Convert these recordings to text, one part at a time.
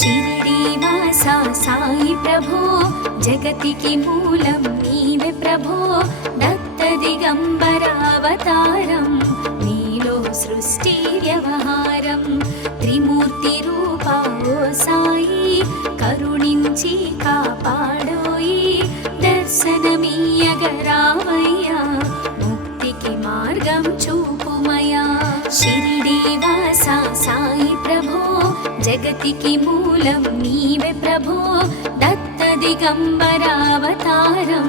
షిరిడీవాసా సాయి ప్రభో జగతికి మూలం నీవే ప్రభో దత్త దిగంబర అవతారం నీలో సృష్టి వ్యవహారం త్రిమూర్తి రూపా ఓ సాయి కరుణించి కాపాడోయి దర్శనమీయగరావయ్యా ముక్తికి మార్గం చూపుమయా షిరిడీవాసా సాయి ప్రభో జగతికి మూలం నీవే ప్రభో దత్త దిగంబర అవతారం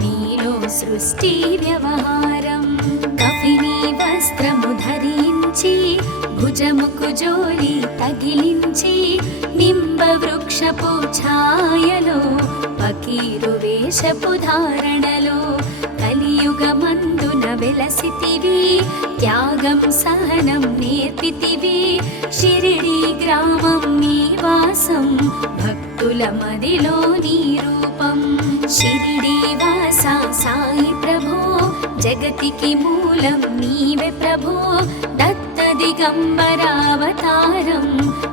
నీలో సృష్టి వ్యవహారం కఫిని వస్త్రము ధరించి భుజముకు జోలి తగిలించి నింబ వృక్షపు ఛాయలో ఫకీరు వేషపు ధారణలో కలియుగమందున వెలసితివి త్యాగం సహనం నేర్పితివి షిరిడి గ్రామం నీ వాసం భక్తుల మదిలో నీ రూపం షిరిడీవాసా సాయి ప్రభో జగతికి మూలం నీవే ప్రభో దత్త దిగంబర అవతారం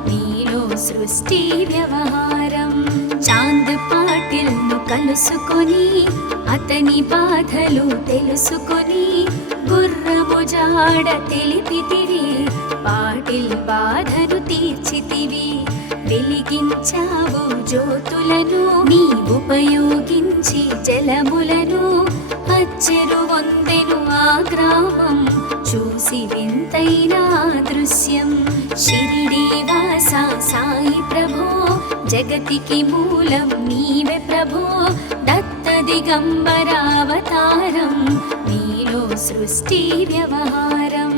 నీలో సృష్టి వ్యవహారం చాంద్ పాటిల్ ను కలుసుకొని అతని బాధలు తెలుసుకొని గుర్రము జాడ తెలిపితివి పాటిల్ బాధను తీర్చితివి వెలిగించావు జ్యోతులను నీ ఉపయోగించి జలములను అచ్చెరు వందెను ఆ గ్రామం చూసి వింతైన దృశ్యం షిరిడీవాసా సాయి ప్రభో జగతికి మూలం నీవే ప్రభో దత్త దిగంబర అవతారం నీలో సృష్టి వ్యవహారం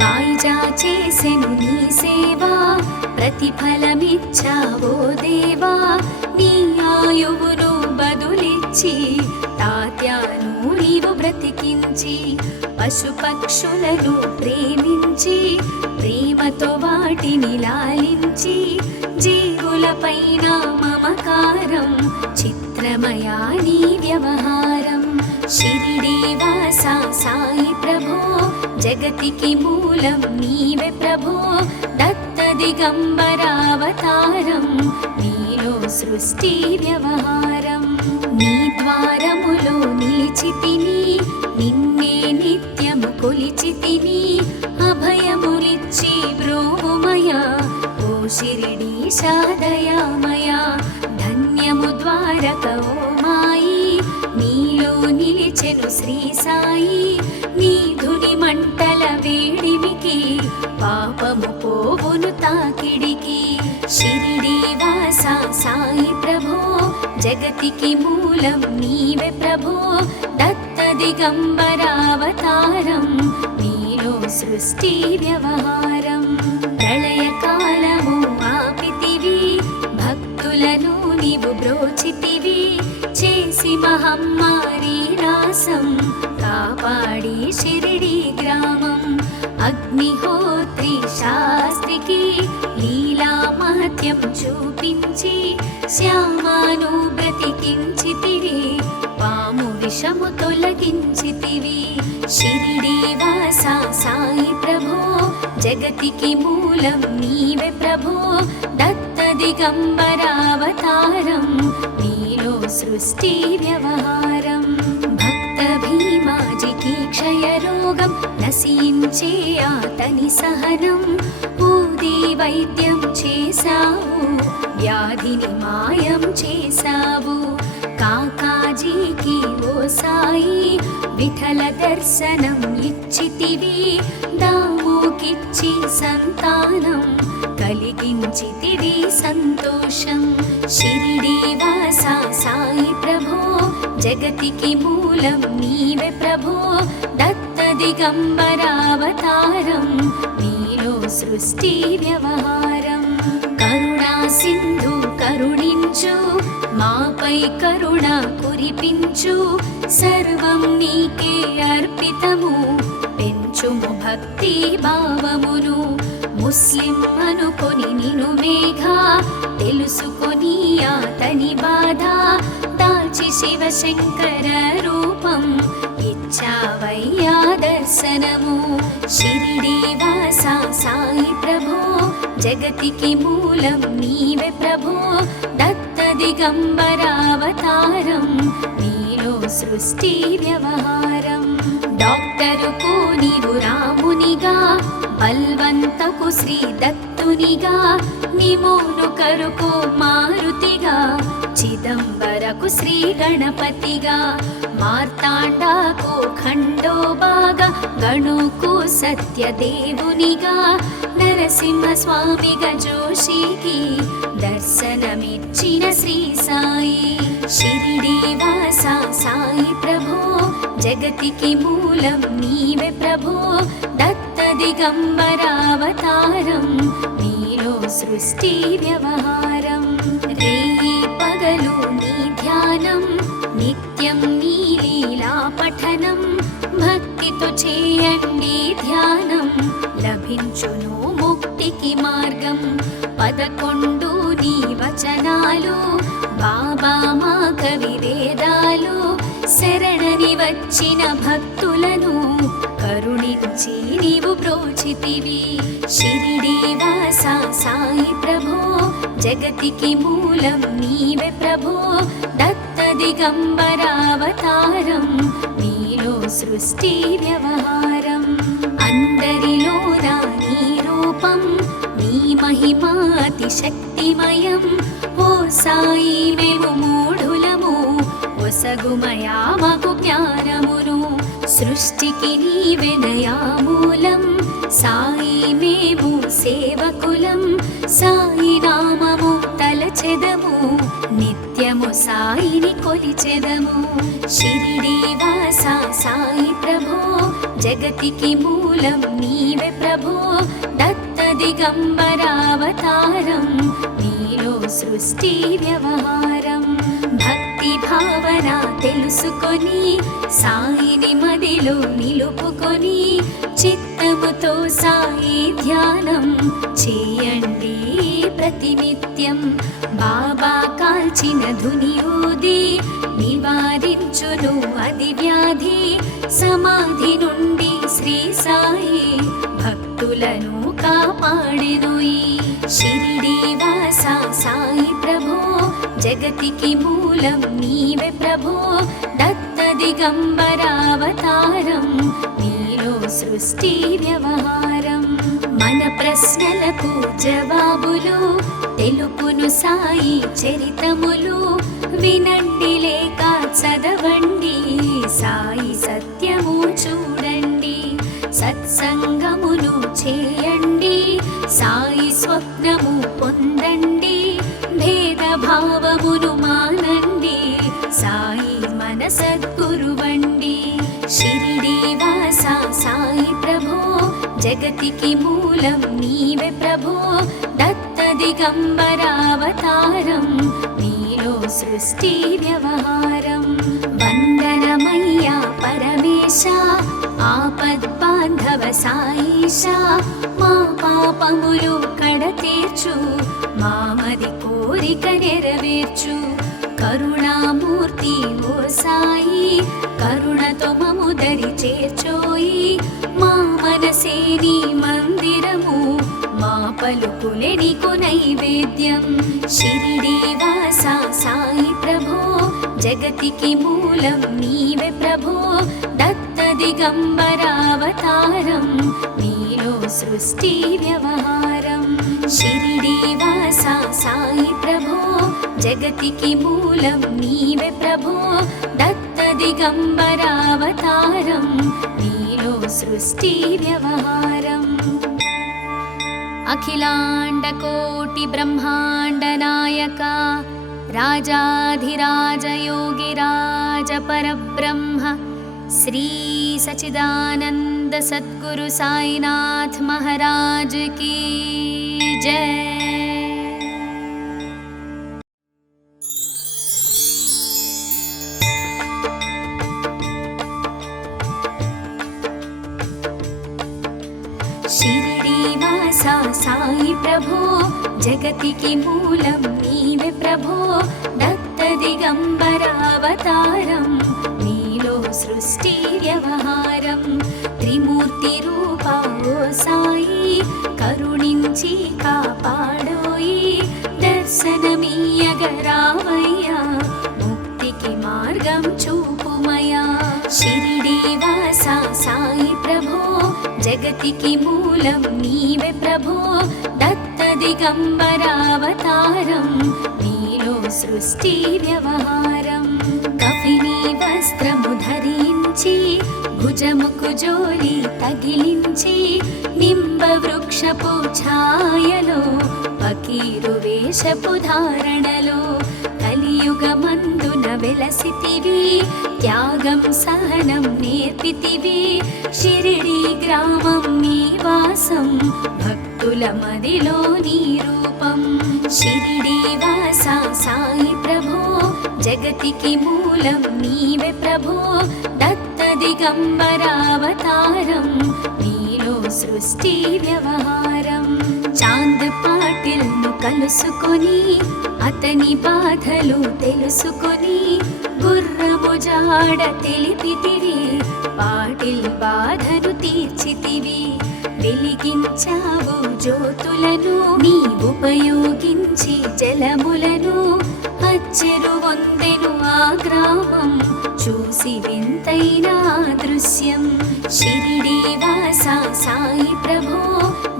బాయిజా చేసెను నీ సేవా ప్రతిఫలమిచ్చావో దేవా నీ ఆయువును బదులిచ్చి తాత్యాను నీవు బ్రతికించి పశుపక్షులను ప్రేమించి ప్రేమతో వాటిని లాలించి జీవులపైన మమకారం చిత్రమయా నీ వ్యవహారం షిరిడీవాసా సాయి ప్రభో జగతికి మూలం నీవే ప్రభో దత్త దిగంబర అవతారం నీలో సృష్టి వ్యవహారం నీ ద్వారములో నిలిచితిని నిన్నే నిత్యము కొలిచితిని అభయములిచ్చి బ్రోమయా ఓ షిరిడీశా దయామయా ధన్యము ద్వారక ఓ మాయి నీలో నిలిచెను శ్రీ సాయి నీ ధుని మంటల వేడిమికి పాపము పోవును తాకిడికి షిరిడీవాసా సాయి ప్రభో జగతికి మూలం నీవే ప్రభో దత్త దిగంబర అవతారం నీలో సృష్టి వ్యవహారం ప్రళయకాలము ఆపితివి భక్తులను నీవు బ్రోచితివి చేసి మహమ్మారి నాశం కాపాడి షిరిడి గ్రామం అగ్నిహోత్రి శాస్త్రికి లీలా మహత్యం చూపించి శ్యామాను బ్రతికించితివి పాము విషము తొలగించితివి షిరిడీవాసా సాయి ప్రభో జగతికి మూలం నీవే ప్రభో దత్త దిగంబర అవతారం నీలో సృష్టి వ్యవహారం భక్త భీమాజికి క్షయరోగం నశించే అతని సహనం ఊది వైద్యం చేశావు వ్యాధిని మాయం చేశావు కాకాజీకి ఓ సాయి విఠల దర్శనం ఇచ్చితివి దామోకిచ్చి సంతానం కలిగించితివి సంతోషం షిరిడీవాసా సాయి ప్రభో జగతికి మూలం నీవే ప్రభో దత్త దిగంబర అవతారం నీలో సృష్టి వ్యవహారం కరుణా సింధు కరుణించు మాపై కరుణ కురిపించు సర్వం నీకే అర్పితము పెంచుము భక్తి భావమును ముస్లిం అనుకొని నిను మేఘా తెలుసుకొని అతని బాధ దాచి శివశంకర రూపం ఇచ్చావయ్యా దర్శనము. షిరిడీవాస సాయి ప్రభో, జగతికి మూలం నీవే ప్రభో. దత్త దిగంబరావతారం, నీలో సృష్టి వ్యవహారం. డాక్టరుకు నీవు రామునిగా, బల్వంతకు శ్రీ దత్తునిగా, నిమోను కరుకు మారుతిగా, చిదంబరకు శ్రీ గణపతిగా, మార్తాండాకు ఖండోబాగా, గణుకు సత్యదేవునిగా, నరసింహ స్వామిగా జోషికి దర్శనమిచ్చిన శ్రీ సాయి. షిరిడీవాస సాయి ప్రభో, జగతికి మూలం నీవే ప్రభో. దత్త దిగంబరావతారం, నీలో సృష్టి వ్యవహారం. రేయి పగలు నీ ధ్యానం, నిత్యం నీ లీలా పఠనం. భక్తితో చేయండి ధ్యానం, లభించును ముక్తికి మార్గం. 11 నీ వచనాలు, బాబా మా కవి వేదాలు. శరణని వచ్చిన భక్తులను కరుణించి నీవు బ్రోచితివి. షిరిడీవాస సాయి ప్రభో, జగతికి మూలం నీవే ప్రభో. దత్త దిగంబరావతారం, నీలో సృష్టి వ్యవహారం. అందరిలోన నీ రూపం, నీ మహిమా అతి శక్తిమయం. ఓ సాయి మేము మూఢులము, ఒసగుమయా మాకు జ్ఞానమును. సృష్టికి నీవే నయామూలం, సాయి మేము సేవకులం. సాయి నామము తలచెదము, నిత్యము సాయిని కొలిచెదము. షిరిడీవాస సాయి ప్రభో, జగతికి మూలం నీవే ప్రభో. దత్త దిగంబరావతారం, నీలో సృష్టి వ్యవహారం. భక్తి భావన తెలుసుకొని, సాయిని మదిలో నిలుపుకొని, చిత్తముతో సాయి ధ్యానం చేయండి ప్రతినిత్యం. బాబా కాల్చిన ధుని ఊది, నివారించును అది వ్యాధి. సమాధి నుండి శ్రీ సాయి భక్తులను కాపాడెనోయి. షిరిడీవాస సాయి ప్రభో, జగతికి మూలం నీవే ప్రభో. దత్త దిగంబరావతారం, నీలో సృష్టి వ్యవహారం. మన ప్రశ్నలకు జవాబులు తెలుపును సాయి చరితములు. వినండి లేక చదవండి, సాయి సత్యము చూడండి. సత్సంగమును చేయండి, సాయి స్వప్నము పొందండి. భేదభావమును మానండి, సాయి మన సద్గురువండి. షిరిడీవాస సాయి ప్రభో, జగతికి మూలం నీవే ప్రభో. దత్త దిగంబరావతారం, నీలో సృష్టి వ్యవహారం. వందనమయ్యా పరమేశ, ఆపద్బాంధవ సాయిష. మా పాపములు కడతీర్చు, మామది కోరిక నెరవేర్చు. కరుణామూర్తి ఓ సాయి, కరుణతో మము దరి చేర్చోయి. మా మనసే నీ మందిరము, మా పలుకులే నీకు నైవేద్యం. షిరిడీవాస సాయి ప్రభో, జగతికి మూలం నీవే ప్రభో. దత్త దిగంబరావతారం, నీలో సృష్టి వ్యవహారం. షిరిడీవాస సాయి ప్రభో, జగతికి మూలం నీవే ప్రభో. దత్త దిగంబరావతారం, నీలో సృష్టి వ్యవహారం. అఖిలాండ కోటి బ్రహ్మాండ నాయక, రాజాధిరాజ యోగిరాజ పరబ్రహ్మ, శ్రీ సచిదానంద సద్గురు సాయినాథ్ మహారాజ్ की जय. షిరిడీవాస సాయి ప్రభో, జగతికి మూలం నీవే ప్రభో. దత్త దిగంబరావతారం, నీలో సృష్టి వ్యవహారం త్రిమూర్తి రూపా ఓ సాయి కరుణించి కాపాడోయి దర్శనమీయగరావయ్యా ముక్తికి మార్గం చూపుమయా షిరిడి వాసా సాయి ప్రభో జగతికి మూలం నీవే ప్రభో దత్త దిగంబరావతారం నీలో సృష్టి వ్యవహారం కఫిని వస్త్రము ధరించి భుజముకు జోలి తగిలించి నింబ వృక్షపు ఛాయలో ఫకీరు వేషపు ధారణలో కలియుగమందున వెలసితివి త్యాగం సహనం నేర్పితివి షిరిడి గ్రామం నీ వాసం భక్తుల మదిలో నీ రూపం షిరిడి వాసా సాయి ప్రభో జగతికి మూలం నీవే ప్రభో దత్త దిగంబరావతారం నీలో సృష్టి వ్యవహారం చాంద్ పాటిల్ ను కలుసుకొని అతని బాధలు తెలుసుకొని గుర్రము జాడ తెలిపితివి పాటిల్ బాధను తీర్చితివి వెలిగించావు జ్యోతులను నీ ఉపయోగించి జలములను అచ్చెరు వందెను ఆ గ్రామం చూసి వింతైన దృశ్యం షిరిడి వాసా సాయి ప్రభో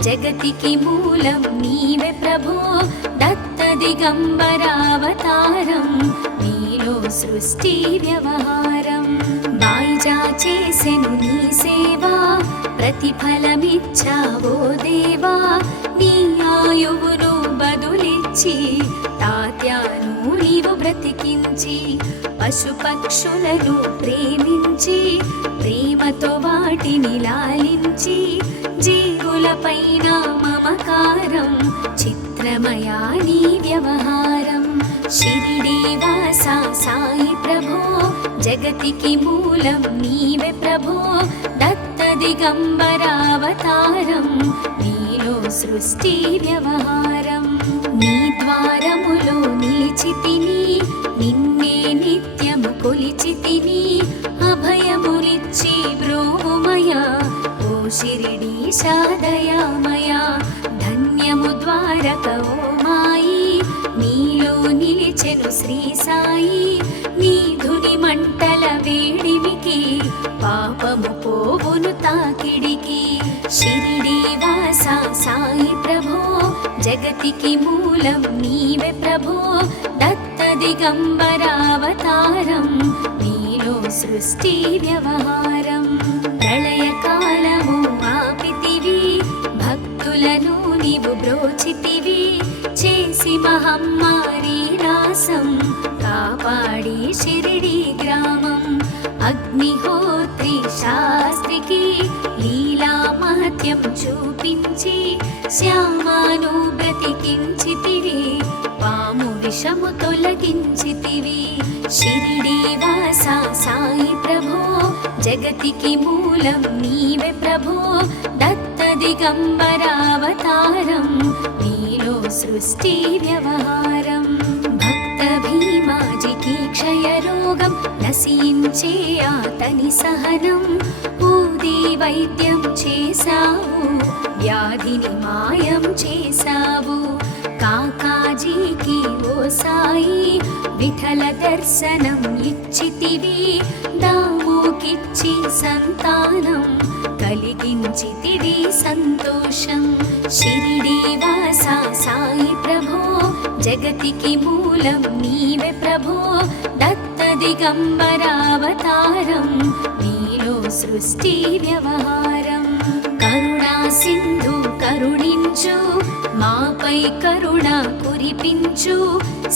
జగతికి మూలం నీవే ప్రభో దత్త దిగంబరావతారం నీలో సృష్టి వ్యవహారం బాయిజా చేసెను నీ సేవా ప్రతిఫలమిచ్చావో దేవా నీ ఆయువును బదులిచ్చి తాత్యాను నీవు బ్రతికించి పశుపక్షులను ప్రేమించి ప్రేమతో వాటిని లాలించి జీవులపైన మమకారం చిత్రమయా నీ వ్యవహారం షిరిడి వాసా సాయి ప్రభో జగతికి మూలం నీవే ప్రభో దత్త దిగంబరావతారం నీలో సృష్టి వ్యవహారం నీ ద్వారములో నిలిచితిని నిన్నే నిత్యము కొలిచితిని అభయములిచ్చి బ్రోవుమయా ఓ షిరిడి దయామయా ధన్యము ద్వారక ఓ మాయి నీలో నిలిచెను శ్రీ సాయి నీ ధుని మంటల వేడిమికి పాపము పోవును తాకిడికి షిరిడి వాసా సాయి ప్రభో జగతికి మూలం నీవే ప్రభో దత్త దిగంబరావతారం నీలో సృష్టి వ్యవహారం ప్రళయకాలము ఆపితివి భక్తులను నీవు బ్రోచితివి చేసి మహమ్మారి నాశం కాపాడి షిరిడి గ్రామం అగ్నిహోత్రి శాస్త్రికి లీలా మహత్యం చూపించి శ్యామాను బ్రతికించితివి పాము విషము తొలగించితివి షిరిడి వాసా సాయి ప్రభో జగతికి మూలం నీవే ప్రభో దత్త దిగంబరావతారం నీలో సృష్టి వ్యవహారం భక్త భీమాజికి క్షయరోగం నశించే అతని సహనం ఊది వైద్యం చేశావు వ్యాధిని మాయం చేశావు కాకాజీకి ఓ సాయి విఠల దర్శనం ఇచ్చితివి దాముకిచ్చి సంతానం కలిగించితివి సంతోషం షిరిడి వాసా సాయి ప్రభో జగతికి మూలం నీవే ప్రభో దత్త దిగంబరావతారం నీలో సృష్టి వ్యవహారం కరుణా సింధు కరుణించు మాపై కరుణ కురిపించు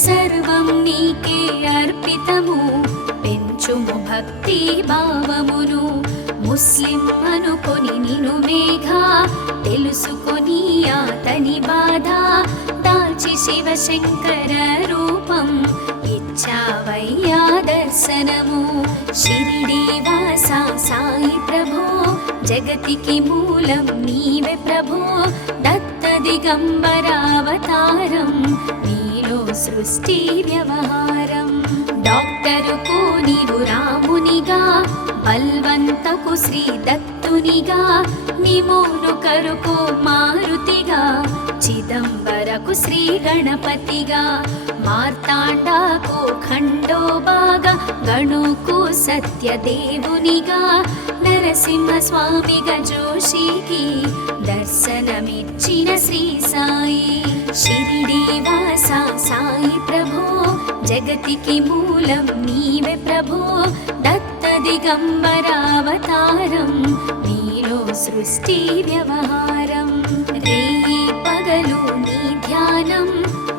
సర్వం నీకే అర్పితము పెంచుము భక్తి భావమును ముస్లిం అనుకొని నిను మేఘా తెలుసుకొని అతని బాధ దాల్చి శివశంకర రూపం ఇచ్చావయ్యా దర్శనము షిరిడి వాసా సాయి ప్రభో జగతికి మూలం నీవే ప్రభో దత్త దిగంబరావతారం నీలో సృష్టి వ్యవహారం డాక్టరుకు నీవు రామునిగా బల్వంతకు శ్రీ దత్తునిగా నిమోను కరుకు మారుతిగా చిదంబరకు శ్రీ గణపతిగా మార్తాండాకు ఖండోబాగా గణుకు సత్యదేవునిగా నరసింహ స్వామిగా జోషికి దర్శనమిచ్చిన శ్రీ సాయి షిరిడి వాస సాయి ప్రభో జగతికి మూలం నీవే ప్రభో దత్త దిగంబరావతారం నీలో సృష్టి వ్యవహారం రేయి పగలు నీ ధ్యానం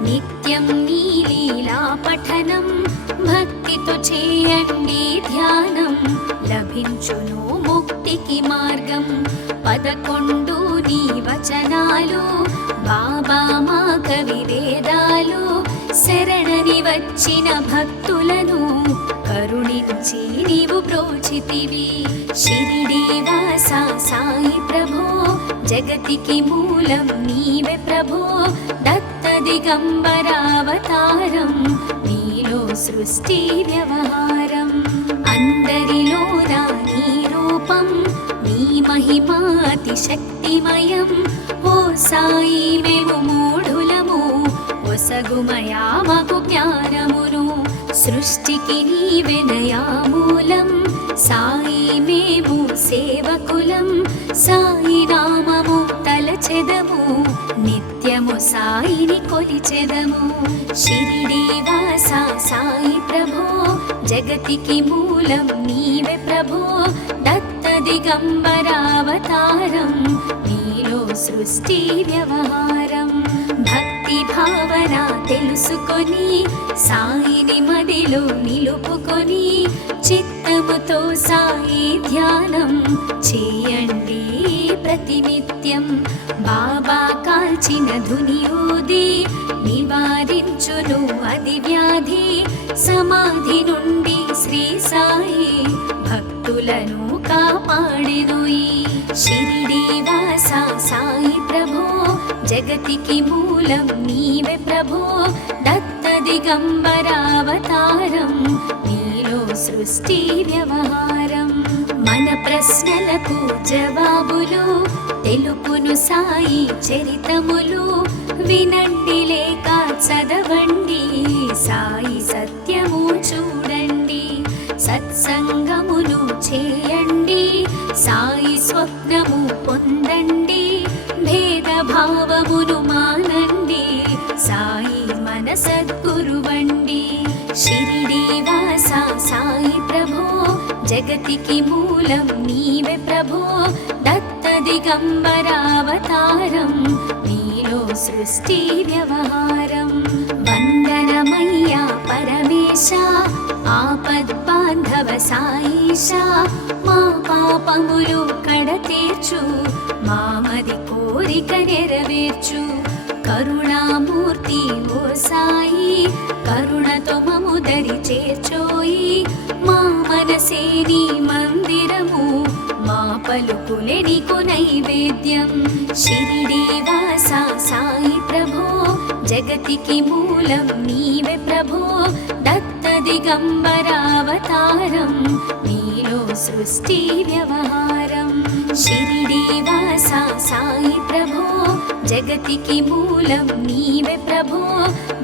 నిత్యం నీ లీలా పఠనం భక్తితో చేయండి ధ్యానం లభించును ముక్తికి మార్గం 11 నీ వచనాలు బాబా మా కవి వేదాలు శరణని వచ్చిన భక్తులను కరుణించి నీవు బ్రోచితివి షిరిడి వాస సాయి ప్రభో జగతికి మూలం నీవే ప్రభో దత్త దిగంబరావతారం నీలో సృష్టి వ్యవహారం అందరిలోన నీ రూపం నీ మహిమాతి శక్తిమయం ఓ సాయి మేము మూఢులము ఒసగుమయా మాకు జ్ఞానమును సృష్టికి నీవెనయా మూలం సాయి మేము సేవకులం సాయి నామము తలచెదము నిత్యము సాయిని కొలిచెదము షిరిడి వాస సాయి ప్రభో జగతికి మూలం నీవే ప్రభో దత్త దిగంబరావతారం నీలో సృష్టి వ్యవహారం భక్తి భావన తెలుసుకొని సాయిని మదిలో నిలుపుకొని చిత్తముతో సాయి ధ్యానం చేయండి ప్రతినిత్యం బాబా కాల్చిన ధుని ఊది నివారించును అది వ్యాధి సమాధి నుండి శ్రీ సాయి భక్తులను కాపాడెను ఈ షిరిడి వాస సాయి ప్రభో జగతికి మూలం నీవే ప్రభో దత్త దిగంబరావతారం నీలో సృష్టి వ్యవహారం మన ప్రశ్నలకు జవాబులు తెలుపును సాయి చరితములు వినండి లేక చదవండి సాయి సత్యము చూడండి సత్సంగమును చేయండి సాయి స్వప్నము పొందండి భేదభావమును మానండి సాయి మన సద్గురువండి షిరిడి వాస సాయి ప్రభో జగతికి మూలం నీవే ప్రభో దత్త దిగంబరావతారం నీలో సృష్టి వ్యవహారం వందనమయ్యా పరమేశ ఆపద్బాంధవ సాయిష మా పాపములు కడతీర్చు మామది కోరిక నెరవేర్చు కరుణామూర్తి ఓ సాయి కరుణతో మము దరి చేర్చోయి మా మనసే నీ మందిరము మా పలుకులే నీకు నైవేద్యం షిరిడి వాస సాయి ప్రభో జగతికి మూలం నీవే ప్రభో దత్త దిగంబరావతారం నీలో సృష్టి వ్యవహారం షిరిడి వాస సాయి ప్రభో జగతికి మూలం నీవే ప్రభో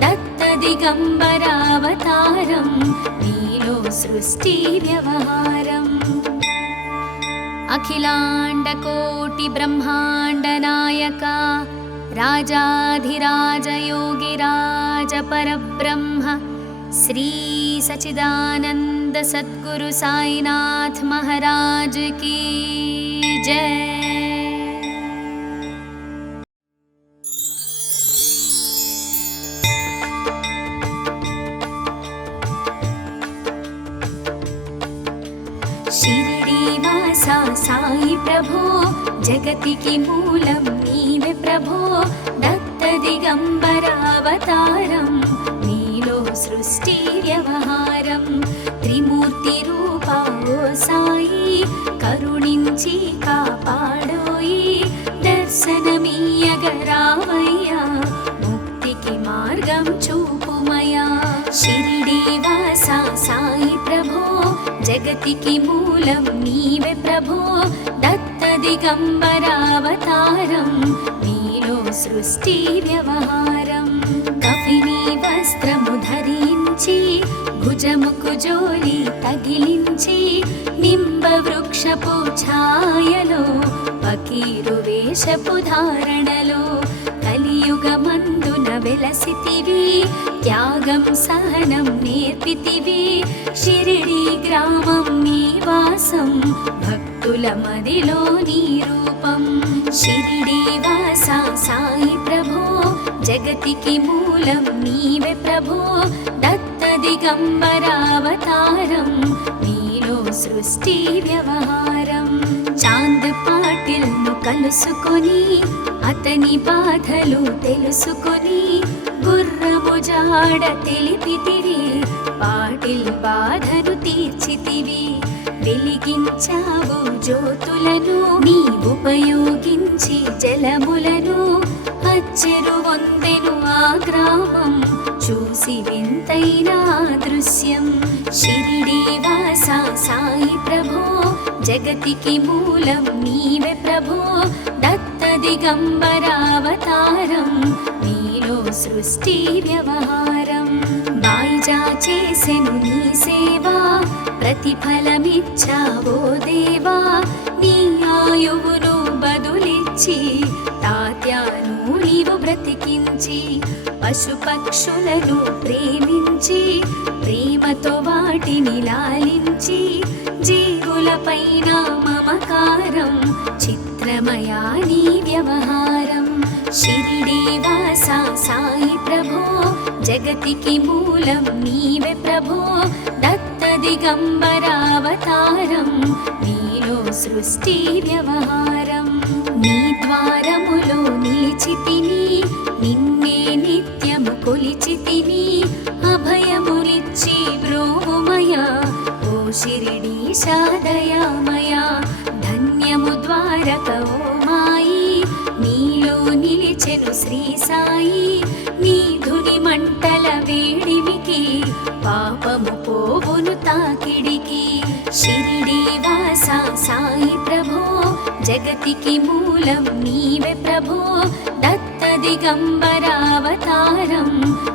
దత్త దిగంబరావతారం నీలో సృష్టి వ్యవహారం అఖిలాండ కోటి బ్రహ్మాండ నాయక రాజాధిరాజ యోగిరాజ పరబ్రహ్మ శ్రీ సచిదానంద సద్గురు సాయినాథ్ మహారాజ్ की जय। షిరిడి వాస సాయి ప్రభో జగతికి మూలం నీవే ప్రభో దత్త దిగంబరావతారం నీలో సృష్టి వ్యవహారం త్రిమూర్తి రూపా ఓ సాయి కరుణించి కాపాడోయి దర్శనమీయగరావయ్యా ముక్తికి మార్గం చూపుమయా షిరిడి వాస సాయి ప్రభో జగ జగతికి మూలం నీవే ప్రభో దత్త దిగంబరావతారం నీలో సృష్టి వ్యవహారం కఫిని వస్త్రము ధరించి భుజముకు జోలి తగిలించి నింబ వృక్షపు ఛాయలో ఫకీరు వేషపు ధారణలో కలియుగమందున వెలసితివి త్యాగం సహనం నేర్పితివి షిరిడి గ్రామం నీ వాసం భక్తుల మదిలో నీ రూపం షిరిడి వాస సాయి ప్రభో జగతికి మూలం నీవే ప్రభో దత్త దిగంబరావతారం నీలో సృష్టి వ్యవహారం చాంద్ పాటిల్ ను కలుసుకొని అతని బాధలు తెలుసుకొని గుర్రము జాడ తెలిపితివి పాటిల్ బాధను తీర్చితివి వెలిగించావు జ్యోతులను నీ ఉపయోగించి జలములను అచ్చెరు వందెను ఆ గ్రామం చూసి వింతైన దృశ్యం షిరిడి వాస సాయి ప్రభో జగతికి మూలం నీవే ప్రభో దత్త దిగంబరావతారం నీలో సృష్టి వ్యవహారం బాయిజా చేసెను నీ సేవా ప్రతిఫలమిచ్చావో దేవా నీ ఆయువును బదులిచ్చి తాత్యాను నీవు బ్రతికించి పశుపక్షులను ప్రేమించి ప్రేమతో వాటిని లాలించి జీవులపైన మమకారం చిత్రమయా నీ వ్యవహారం షిరిడి వాస సాయి ప్రభో జగతికి మూలం నీవే ప్రభో దత్త దిగంబరావతారం నీలో సృష్టి వ్యవహారం నీ ద్వారములో నిలిచితిని నిన్నే నిత్యము కొలిచితిని అభయములిచ్చి బ్రోవుమయా ఓ షిరిడీశా దయామయా ధన్యము ద్వారక ఓ మాయి నీలో నిలిచెను శ్రీ సాయి నీ ధుని మంటల వేడిమికి పాపము పోవును తాకిడికి షిరిడి వాస సాయి ప్రభో జగతికి మూలం నీవే ప్రభో దత్త దిగంబరావతారం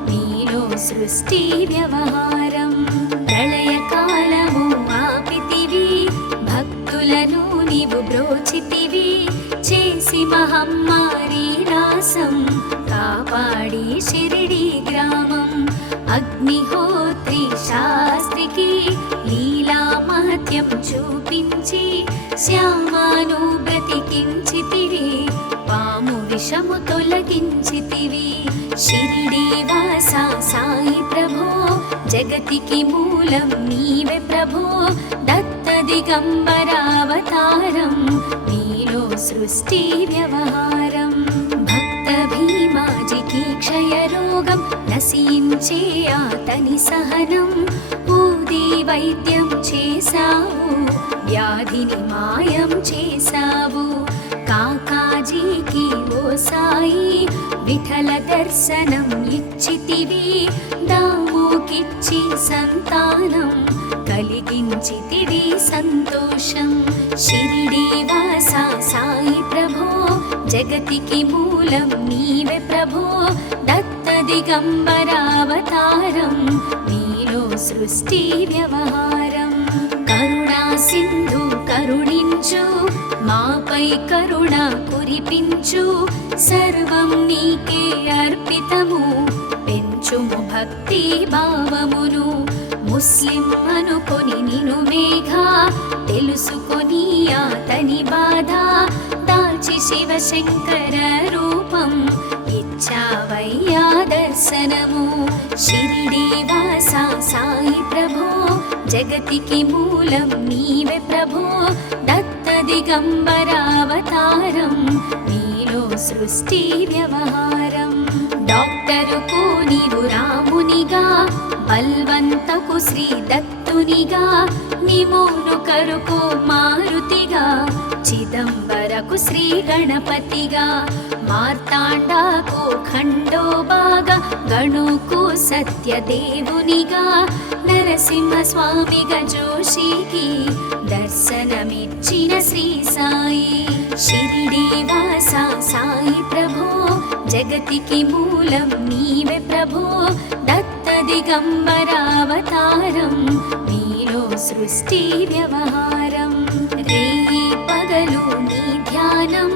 నీలో సృష్టి వ్యవహారం ప్రళయకాలము ఆపితివి భక్తులను నీవు బ్రోచితివి చేసి మహమ్మారి నాశం కాపాడి షిరిడి గ్రామం అగ్నిహోత్రి శాస్త్రికి లీలా మహత్యం చూపించి శ్యామాను బ్రతికించితివి పాము విషము తొలగించితివి షిరిడి వాస సాయి ప్రభో జగతికి మూలం నీవే ప్రభో దత్త దిగంబరావతారం నీలో సృష్టి వ్యవహారం భక్త భీమాజికి క్షయరోగం నశించే అతని సహనం ఊది వైద్యం చేశావు వ్యాధిని మాయం చేశావు కాకాజీకి ఓ సాయి విఠల దర్శనం ఇచ్చితివి దాముకిచ్చి సంతానం కలిగించితివి సంతోషం షిరిడి వాస సాయి ప్రభో జగతికి మూలం నీవే ప్రభో దత్త దిగంబరావతారం నీలో సృష్టి వ్యవహారం కరుణా సింధు కరుణించు మాపై కరుణ కురిపించు సర్వం నీకే అర్పితము పెంచుము భక్తి భావమును ముస్లిం అనుకొని నిను మేఘా తెలుసుకొని అతని బాధ దాల్చి శివశంకర రూపం ఇచ్చావయ్యా దర్శనము షిరిడి వాస సాయి ప్రభో జగతికి మూలం నీవే ప్రభో దత్త దిగంబరావతారం నీలో సృష్టి వ్యవహారం డాక్టరుకు నీవు రామునిగా బల్వంతకు శ్రీ దత్తు సుతునిగా నిమోను కరుకు మారుతిగా చిదంబరకు శ్రీ గణపతిగా మార్తాండాకు ఖండోబాగా గణుకు సత్యదేవునిగా నరసింహ స్వామిగా జోషికి దర్శనమిచ్చిన శ్రీ సాయి షిరిడి వాస సాయి ప్రభో జగతికి మూలం నీవే ప్రభో దత్త దిగంబరావతారం నీలో సృష్టి వ్యవహారం రేయి పగలు నీ ధ్యానం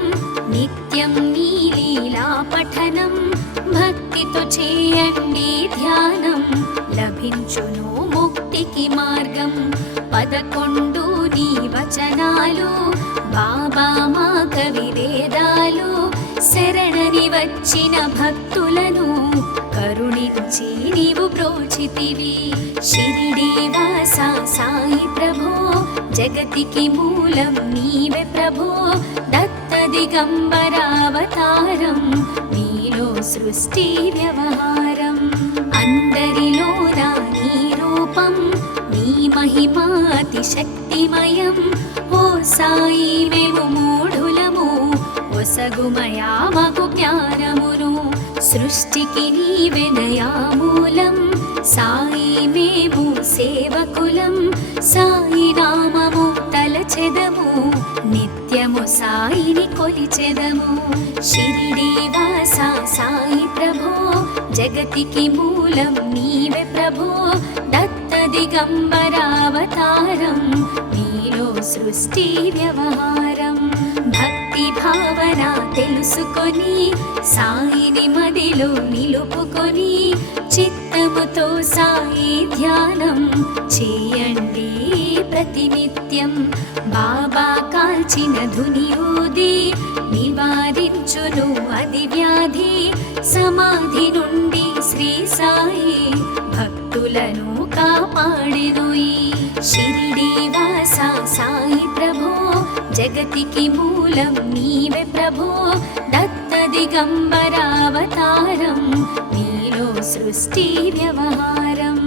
నిత్యం నీ లీలా పఠనం భక్తితో చేయండి ధ్యానం లభించును ముక్తికి మార్గం 11 నీ వచనాలు బాబా మా కవి వేదాలు శరణని వచ్చిన భక్తులను కరుణించి నీవు బ్రోచితివి షిరిడి వాస సాయి ప్రభో జగతికి మూలం నీవే ప్రభో దత్త దిగంబరావతారం నీలో సృష్టి వ్యవహారం అందరిలోన నీ రూపం నీ మహిమా అతి శక్తిమయం ఓ సాయి మేము మూఢులము ఒసగుమయా మాకు జ్ఞానమును సృష్టికి నీవెనయా మూలం సాయి మేము సేవకులం సాయి నామము తలచెదము నిత్యము సాయిని కొలిచెదము షిరిడి వాస సాయి ప్రభో జగతికి మూలం నీవే ప్రభో దత్త దిగంబరావతారం నీలో సృష్టి వ్యవహారం భక్తి భావన తెలుసుకొని సాయిని మదిలో నిలుపుకొని చిత్తముతో సాయి ధ్యానం చేయండి ప్రతినిత్యం బాబా కాల్చిన ధుని ఊది నివారించును అది వ్యాధి సమాధి నుండి శ్రీ సాయి భక్తులను కాపాడెను ఈ షిరిడి వాస సాయి ప్రభో జగతికి మూలం నీవే ప్రభో దత్త దిగంబరావతారం నీలో సృష్టి వ్యవహారం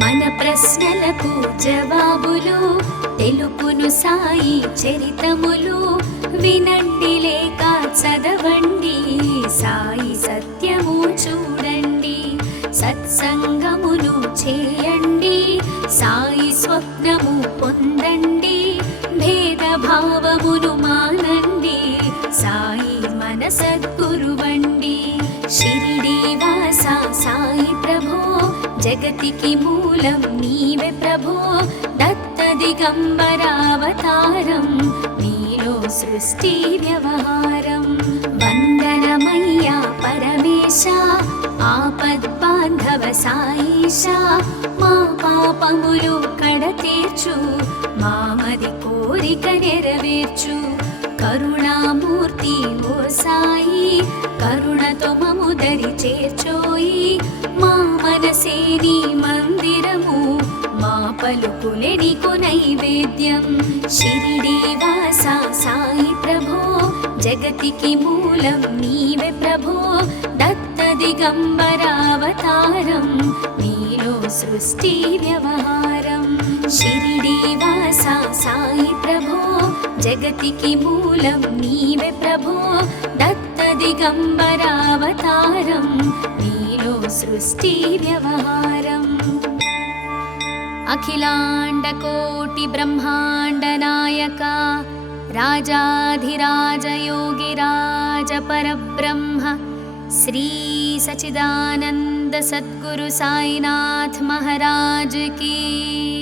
మన ప్రశ్నలకు జవాబులు తెలుపును సాయి చరితములు వినండి లేక చదవండి సాయి సత్యము చూడండి సత్సంగమును చేయండి సాయి స్వప్నము పొందండి భేదభావమును మానండి సాయి మన సద్గురువండి షిరిడి వాస సాయి ప్రభో జగతికి మూలం నీవే ప్రభో దత్త దిగంబరావతారం నీలో సృష్టి వ్యవహారం వందనమయ్యా పరమేశ ఆపద్బాంధవ సాయిష మా పాపములు కడతీర్చు మామది కోరిక నెరవేర్చు కరుణామూర్తి ఓ సాయి కరుణతో మము దరి చేర్చోయి మా మనసే నీ మందిరము మా పలుకులే నీకు నైవేద్యం షిరిడి వాస సాయి ప్రభో జగతికి మూలం నీవే ప్రభో దత్త దిగంబరావతారం నీలో సృష్టి వ్యవహారం షిరిడి వాస సాయి ప్రభో జగతికి మూలం నీవే ప్రభో దత్త దిగంబరావతారం నీలో సృష్టి వ్యవహారం అఖిలాండ కోటి బ్రహ్మాండ నాయక రాజాధిరాజ యోగిరాజ పరబ్రహ్మ శ్రీ సచిదానంద సద్గురు సాయినాథ్ మహారాజ్ की